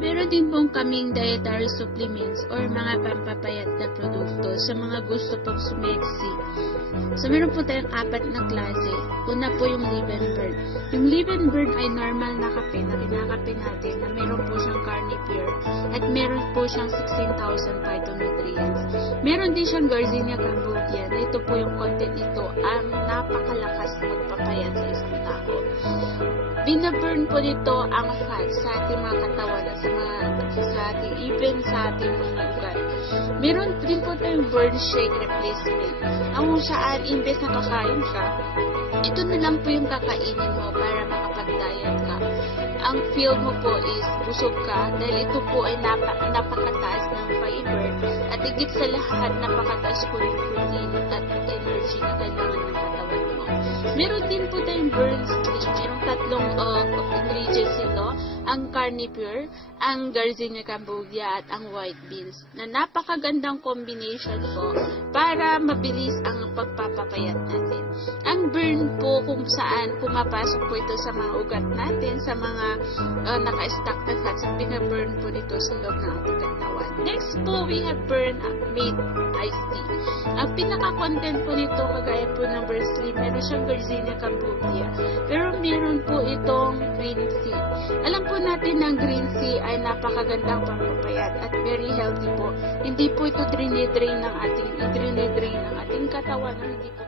Meron din pong kaming dietary supplements or mga pampapayat na produkto sa mga gusto pong sumeksi. So, meron po tayong 4 na klase. Una po yung Live and Burn. Yung Live and Burn ay normal na kape na kinakape natin na meron po siyang carnipure at meron po siyang 16,000 phytonutrients. Meron din siyang Garcinia cambogia na ito po yung content nito ang napakalakas magpapayat sa isang tao. Binaburn po nito ang fat sa ating mga katawan at even sa ating mga ugat. Meron din po tayong burn shake replacement. Ang kung saan, imbes na kakain ka, ito na lang po yung kakainin mo para makapag-diet ka. Ang feel mo po is busog ka dahil ito po ay napakataas ng fiber at higit sa lahat napakataas po yung protein at energy na kailangan ng katawan mo. Meron din po tayong burn sleep. Merong 3 ingredients ito, ang carnipure, ang Garcinia cambogia at ang white beans na napakagandang combination po para mabilis ang pagpapapayat natin. Ang burn po kung saan pumapasok po ito sa mga ugat natin, sa mga naka-stack na fats at binaburn po dito sa loob ng ating katawan. Next po, we have burn made iced tea. Ang pinaka-content po nito, kagaya po ng burn sleep, meron siyang Garcinia cambogia, pero meron po itong green tea. Alam po natin na ang green tea ay napakagandang pampapayat at very healthy po. Hindi po ito drinadrain ng ating katawan, hindi po